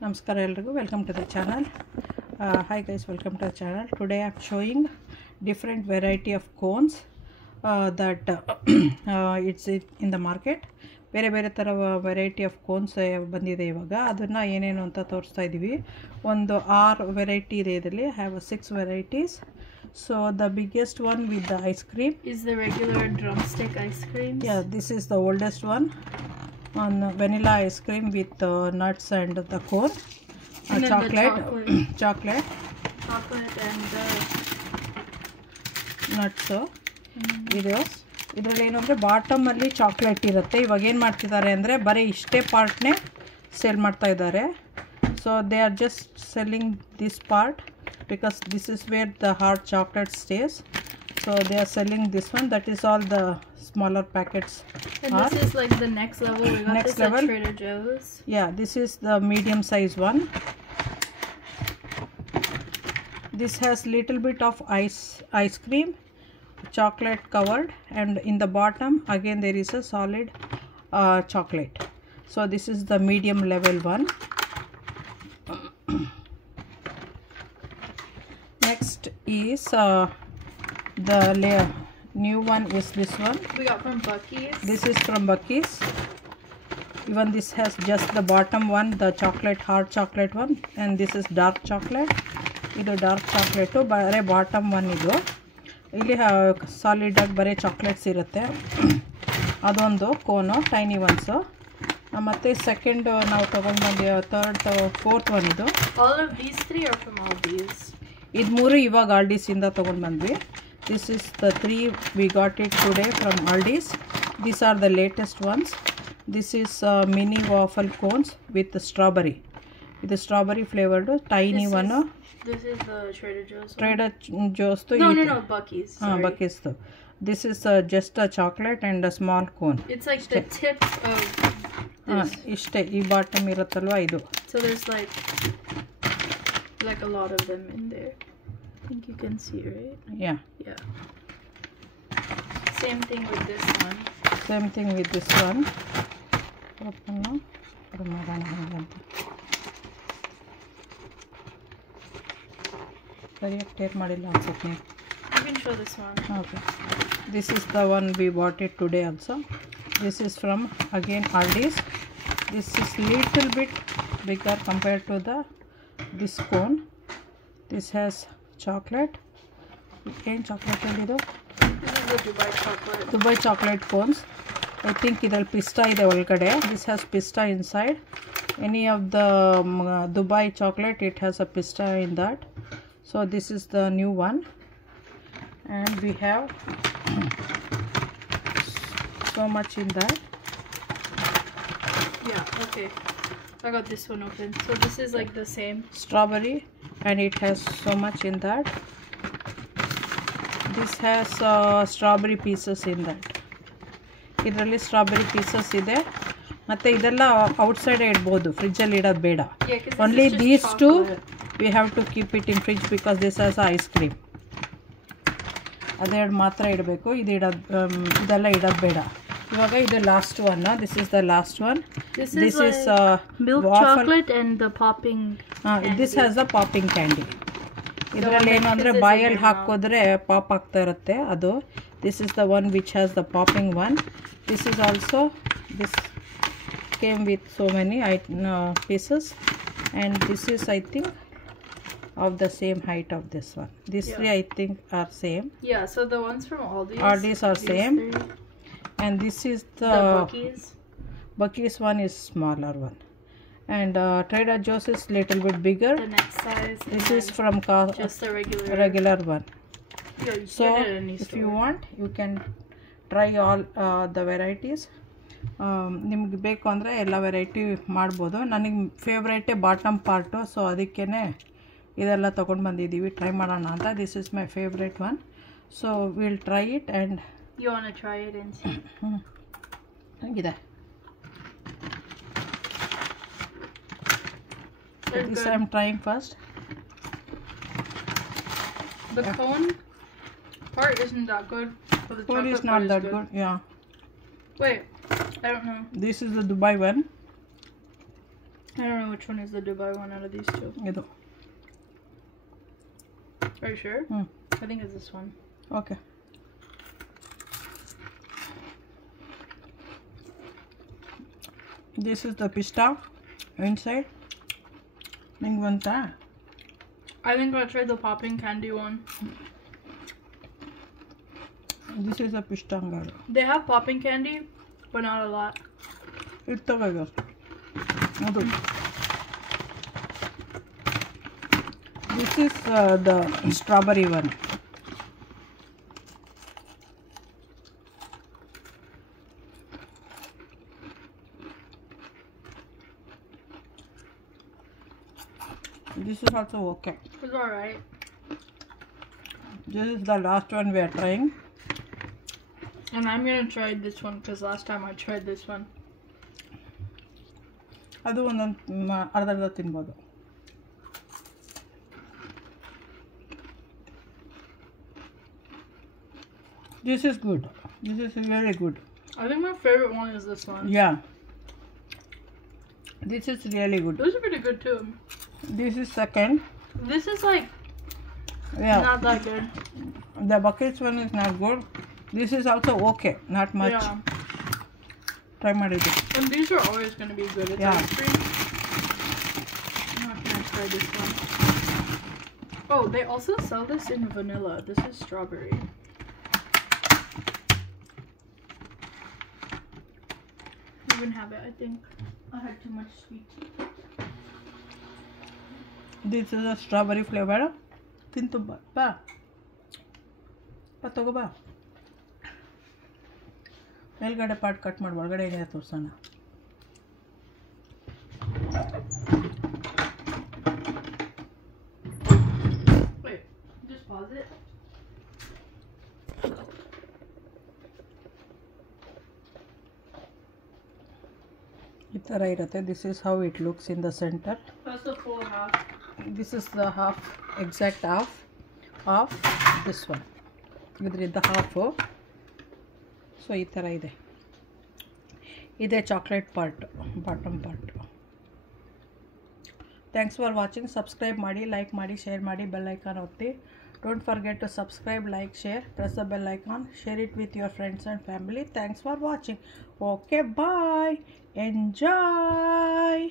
Namaskar elrigu, welcome to the channel. Hi guys, welcome to the channel. Today I am showing different variety of cones that it's in the market. ಬೇರೆ ಬೇರೆ ಥರ variety of cones ಬಂದಿದೆ ಇವಾಗ. ಅದನ್ನು ಏನೇನು ಅಂತ ತೋರಿಸ್ತಾ ಇದ್ದೀವಿ. ಒಂದು 6 ವೆರೈಟಿ ಇದೆ ಇದರಲ್ಲಿ. I have 6 varieties. So the biggest one with the ice cream is the regular drumstick ice cream. Yeah, this is the oldest one. On vanilla ice cream with nuts and the cone, and chocolate, chocolate and nuts. ಇದರಲ್ಲಿ ಏನು ಅಂದರೆ ಬಾಟಮಲ್ಲಿ chocolate ಇರುತ್ತೆ. ಇವಾಗ ಏನು ಮಾಡ್ತಿದ್ದಾರೆ ಅಂದರೆ ಬರೀ ಇಷ್ಟೇ ಪಾರ್ಟ್ನೇ ಸೇಲ್ ಮಾಡ್ತಾ ಇದ್ದಾರೆ. So they are just selling this part because this is where the hard chocolate stays. So they are selling this one. That is all the smaller packets. And this is like the next level. We got next this level at Trader Joe's. Yeah, this is the medium size one. This has little bit of ice cream, chocolate covered, and in the bottom again there is a solid chocolate. So this is the medium level one. Next is the layer. New one is this one. We got from Buc-ee's. This is from Buc-ee's. Even this has just the bottom one, the chocolate, hard chocolate one, and this is dark chocolate. Idu dark chocolate bare bottom one idu. Illi solid ag bare chocolates irutte. Adondu cone tiny ones. ಮತ್ತೆ second ನಾವು ತಗೊಂಡು ಬಂದಿ third fourth one ಇದು. All of these 3 are from Aldi's. ಇದು 3 ಇವಾಗ ಆಲ್ಡೀಸ್ ಇಂದ ತಗೊಂಡು ಬಂದ್ವಿ. This is the 3 we got it today from Aldi's. These are the latest ones. This is mini waffle cones with the strawberry. With the strawberry flavored tiny one. This is the Trader Joe's. Trader Joe's. No, Buc-ee's. Sorry. Buc-ee's. This is just a chocolate and a small cone. It's like the tip of this. Ishte ee bottom iruttalla idu. So there's like a lot of them in there. I think you can see, right? Yeah. Same thing with this one. Same thing with this one. Open now. ಸರಿಯಾಗಿ tape ಮಾಡಿಲ್ಲ ಅನ್ಸುತ್ತೆ. You can show this one. Okay. This is the one we bought it today also. This is from again Aldi's. This is little bit bigger compared to this cone. This has chocolate. Again chocolate ಇದು. This is the Dubai chocolate. Dubai chocolate cones. I think idರಲ್ಲಿ pista ಇದೆ ಒಳಗಡೆ. This has pista inside. Any of the Dubai chocolate, it has a pista in that. So this is the new one. And we have so much in that. Yeah, okay. I got this one open. So this is like the same. Strawberry, and it has so much in that. This has strawberry pieces in that. ಇದರಲ್ಲಿ strawberry pieces ಇದೆ. ಮತ್ತೆ ಇದೆಲ್ಲ outside ಇಡಬಹುದು, fridge ಅಲ್ಲಿ ಇಡೋದು ಬೇಡ. Only these two we have to keep it in fridge because this has ice cream. ಅದೆರಡು ಮಾತ್ರ ಇಡಬೇಕು. ಇದೆಲ್ಲ ಇಡೋದು ಬೇಡ. ಇವಾಗ ಇದು last one. This is the last one. This is milk chocolate and the popping candy. This has the popping candy. ಇದರಲ್ಲಿ ಏನು ಅಂದರೆ ಬಾಯಲ್ಲಿ ಹಾಕಿದ್ರೆ ಪಾಪ್ ಆಗ್ತಾ ಇರುತ್ತೆ ಅದು. This is the one which has the popping one. This is also, this came with so many pieces, and this is I think of the same height of this one. These 3 I think are same. Yeah, so the ones from Aldi's are same. 3. And this is the Buc-ee's one is smaller one. And Trader Joe's is little bit bigger. The next size. This is from just a regular one. Yeah, so if you want, you can try all the varieties. ನಿಮ್ಗೆ ಬೇಕು ಅಂದರೆ ಎಲ್ಲ variety ಮಾಡ್ಬೋದು. ನನಗೆ ಫೇವ್ರೇಟೇ bottom part, so ಅದಕ್ಕೇ ಇದೆಲ್ಲ ತೊಗೊಂಡು ಬಂದಿದ್ದೀವಿ ಟ್ರೈ ಮಾಡೋಣ ಅಂತ. This is my favourite one. So will try it. And you want to try it and see? ಹೇಗಿದೆ? This I am trying first. The cone part isn't that good, but the cone is not that good. Yeah. Wait, I don't know. This is the Dubai one. I don't know which one is the Dubai one out of these two. ಇದು. Are you sure? I think it's this one. Okay. This is the pista inside. ನಿಂಗೆ ಬಂತಾ? I think I'll try the popping candy one. This is a pista ಅಂಗಾರು. They have popping candy, but not a lot. ಇದು ತಗೋ. ಅದು. This is the strawberry one. This is also okay. It's alright. This is the last one we are trying. And I'm gonna try this one because last time I tried this one. ಅದು ಒಂದೊಂದು ಅರ್ಧ ತಿನ್ಬೋದು. This is good. This is very good. I think my favorite one is this one. Yeah. This is really good. Those are pretty good too. This is second. This is like Yeah. not that good. The buckets one is not good. This is also okay. Not much. Yeah. Try ಮಾಡಿದ್ದು. And these are always gonna be good. It's Yeah. ice cream. I'm not gonna try this one. Oh, they also sell this in vanilla. This is strawberry. You can have it, I think. I had too much sweet. This is a strawberry flavor. ತಿಂತು ಬಾ. ಬಾ ತಗೋ ಬಾ. ಮೇಲ್ಗಡೆ part cut ಮಾಡಿ ಒಳಗಡೆ ಏನಿದೆ ತೋರ್ಸೋಣ. Wait, just pause it. ಈ ಥರ ಇರುತ್ತೆ. This is how it looks in the center. That's the full half. This is the half, exact half of this one. ಇದರಿಂದ ಹಾಫು. ಸೊ ಈ ಥರ ಇದೆ. ಇದೆ chocolate part, bottom part. Thanks for watching. Subscribe ಮಾಡಿ, like ಮಾಡಿ, share ಮಾಡಿ, bell icon ಒತ್ತಿ. Don't forget to subscribe, like, share, press the bell icon, share it with your friends and family. Thanks for watching. Okay, bye. Enjoy.